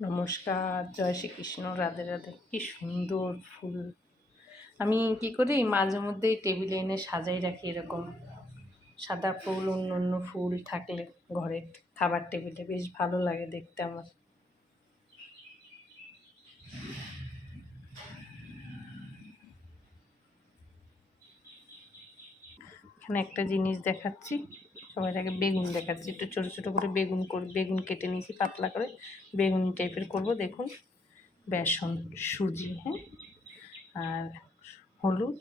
নমস্কার, জয় শ্রীকৃষ্ণ, রাধে রাধে। কি সুন্দর ফুল! আমি কি করি, মাঝে মধ্যেই টেবিলে এনে সাজাই রাখি। এরকম সাদা ফুল, অন্য অন্য ফুল থাকলে ঘরের খাবার টেবিলে বেশ ভালো লাগে দেখতে আমার। এখানে একটা জিনিস দেখাচ্ছি, সবার আগে বেগুন দেখাচ্ছি। একটু ছোটো ছোটো করে বেগুন কেটে নিয়েছি পাতলা করে, বেগুন টাইপের করব। দেখুন, বেসন, সুজি, হ্যাঁ, আর হলুদ,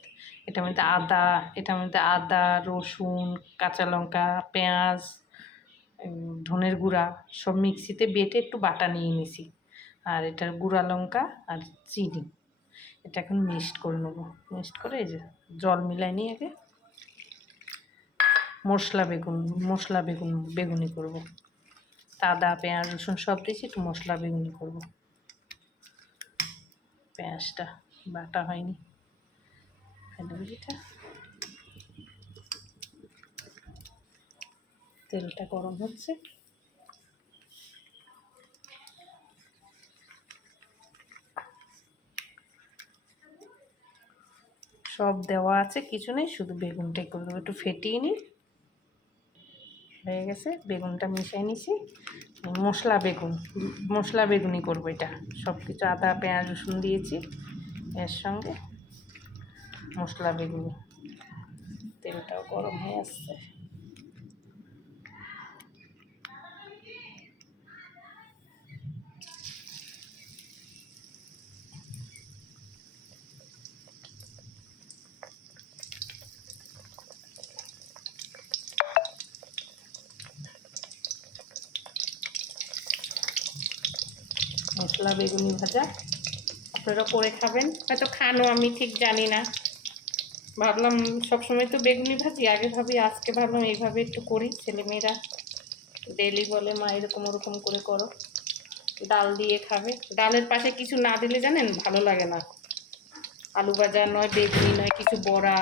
এটার মধ্যে আদা, রসুন, কাঁচা লঙ্কা, পেঁয়াজ, ধনের গুঁড়া সব মিক্সিতে বেটে একটু বাটা নিয়ে নিছি। আর এটার গুঁড়া লঙ্কা আর চিনি, এটা এখন মিক্সড করে নেবো। মিক্সড করে এই যে জল মিলাই নিয়ে আগে বেগুনি করব। আদা, পেঁয়াজ, রসুন সব দিয়েছি, একটু মশলা বেগুনি করব। পেঁয়াজটা বাটা হয়নি, তেলটা গরম হচ্ছে। সব দেওয়া আছে, কিছু নেই, শুধু বেগুনটাই করে দেবো। একটু ফেটিয়ে নিই। হয়ে গেছে, বেগুনটা মিশিয়ে নিছি। মশলা বেগুনি করবো এটা। সব কিছু আদা, পেঁয়াজ, রসুন দিয়েছি, এর সঙ্গে মশলা বেগুনি। তেলটাও গরম হয়ে আসছে। মশলা বেগুনি ভাজা আপনারা করে খাবেন, হয়তো খানও, আমি ঠিক জানি না। ভাবলাম সবসময় তো বেগুনি ভাজি, আগে ভাবি, আজকে ভাবলাম এইভাবে একটু করি। ছেলেমেয়েরা ডেলি বলে, মা এরকম ওরকম করে করো, ডাল দিয়ে খাবে। ডালের পাশে কিছু না দিলে জানেন ভালো লাগে না। আলু ভাজা নয়, বেগুনি নয়, কিছু বড়া।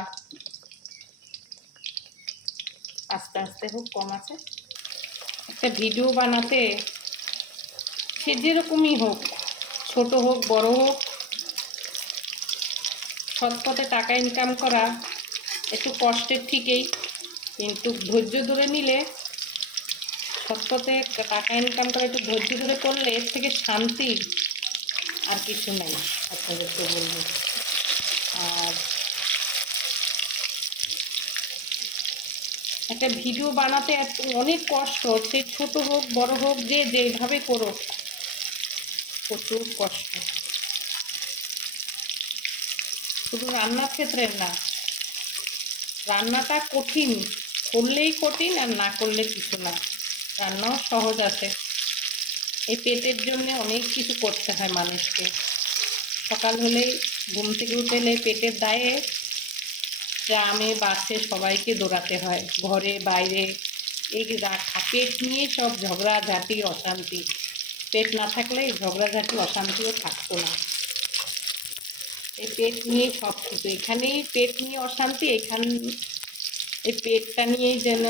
আস্তে আস্তে হোক, কম আছে। একটা ভিডিও বানাতে, সে যেরকমই হোক, ছোট হোক বড় হোক, সৎপথে টাকা ইনকাম করা একটু কষ্টের ঠিকই, কিন্তু ধৈর্য ধরে নিলে, সৎপথে টাকা ইনকাম করা একটু ধৈর্য ধরে করলে এর থেকে শান্তি আর কিছু নেই, আপনাদেরকে বলবো। আর একটা ভিডিও বানাতে অনেক কষ্ট, সে ছোট হোক বড় হোক, যে যেভাবে করো, প্রচুর কষ্ট। শুধু রান্নার ক্ষেত্রে না, রান্নাটা কঠিন, করলেই কঠিন, আর না করলে কিছু না। রান্নাও সহজ আছে। এই পেটের জন্য অনেক কিছু করতে হয় মানুষকে। সকাল হলেই ঘুম থেকে উঠলে পেটের দায়ে গ্রামে বাসে সবাইকে দৌড়াতে হয়, ঘরে বাইরে। এই পেট নিয়েই সব ঝগড়াঝাঁটি, অশান্তি। পেট না থাকলে এই ঝগড়াঝাঁটি, অশান্তিও থাকতো না। এই পেট নিয়ে সব কিছু, এখানেই পেট নিয়ে অশান্তি। এই পেটটা নিয়েই যেন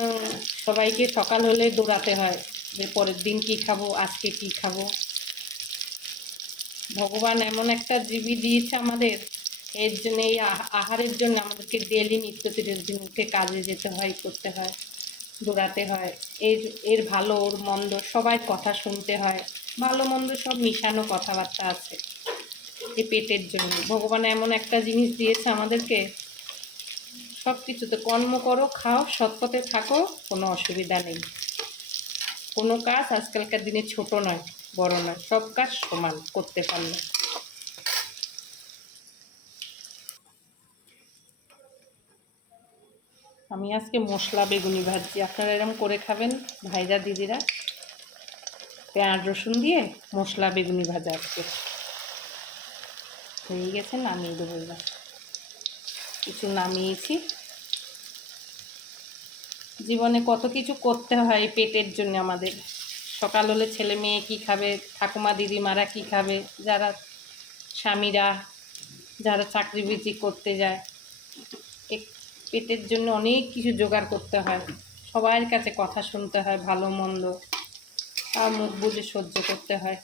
সবাইকে সকাল হলে দৌড়াতে হয়, যে পরের দিন কি খাবো, আজকে কি খাবো। ভগবান এমন একটা জীবী দিয়েছে আমাদের, এর জন্য, এই আহারের জন্য আমাদেরকে ডেলি নিত্য দিন উঠে কাজে যেতে হয়, করতে হয়, দৌড়াতে হয়। এর ভালো ওর মন্দ সবাই কথা শুনতে হয়, ভালো মন্দ সব মিশানো কথাবার্তা আছে এই পেটের জন্য। ভগবান এমন একটা জিনিস দিয়েছে আমাদেরকে, সব কিছুতে কর্ম করো, খাও, সৎপথে থাকো, কোনো অসুবিধা নেই। কোনো কাজ আজকালকার দিনে ছোট নয়, বড় নয়, সব কাজ সমান করতে পারলে। আমি আজকে মশলা বেগুনি ভাজছি, আপনারা এরকম করে খাবেন ভাইরা দিদিরা। পেঁয়াজ রসুন দিয়ে মশলা বেগুনি ভাজা আজকে হয়ে গেছে, নামিয়ে দেবো। এবার কিছু নামিয়েছি। জীবনে কত কিছু করতে হয় পেটের জন্য আমাদের। সকাল হলে ছেলে মেয়ে কী খাবে, ঠাকুমা দিদিমারা কী খাবে, যারা স্বামীরা, যারা চাকরি বাকরি করতে যায়, পেটের জন্য অনেক কিছু জোগাড় করতে হয়। সবার কাছে কথা শুনতে হয়, ভালো মন্দ, আর মুখ বুজে সহ্য করতে হয়।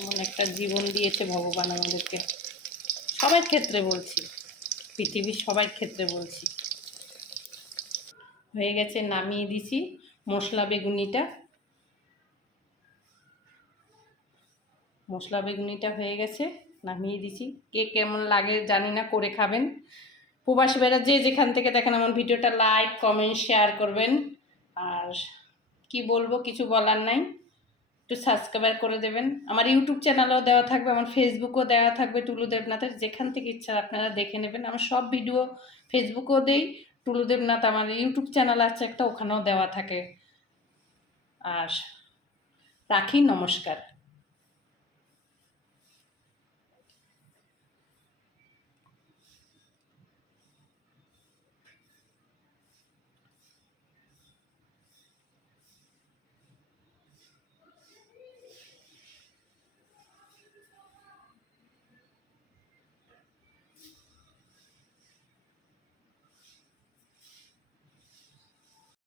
এমন একটা জীবন দিয়েছে ভগবান আমাদেরকে, সবার ক্ষেত্রে বলছি, পৃথিবীর সবার ক্ষেত্রে বলছি। হয়ে গেছে, নামিয়ে দিছি মশলা বেগুনিটা। মশলা বেগুনিটা হয়ে গেছে, নামিয়ে দিছি। কে কেমন লাগে জানি না, করে খাবেন। প্রবাসী ভাইরা যে যেখান থেকে দেখেন আমার ভিডিওটা লাইক কমেন্ট শেয়ার করবেন। আর কি বলবো, কিছু বলার নাই, একটু সাবস্ক্রাইব করে দেবেন। আমার ইউটিউব চ্যানেলেও দেওয়া থাকবে, আমার ফেসবুকও দেওয়া থাকবে, টুলু দেবনাথের। যেখান থেকে ইচ্ছা আপনারা দেখে নেবেন। আমার সব ভিডিও ফেসবুকেও দেই, টুলু দেবনাথ আমার ইউটিউব চ্যানেল আছে একটা, ওখানেও দেওয়া থাকে। আর রাখি, নমস্কার।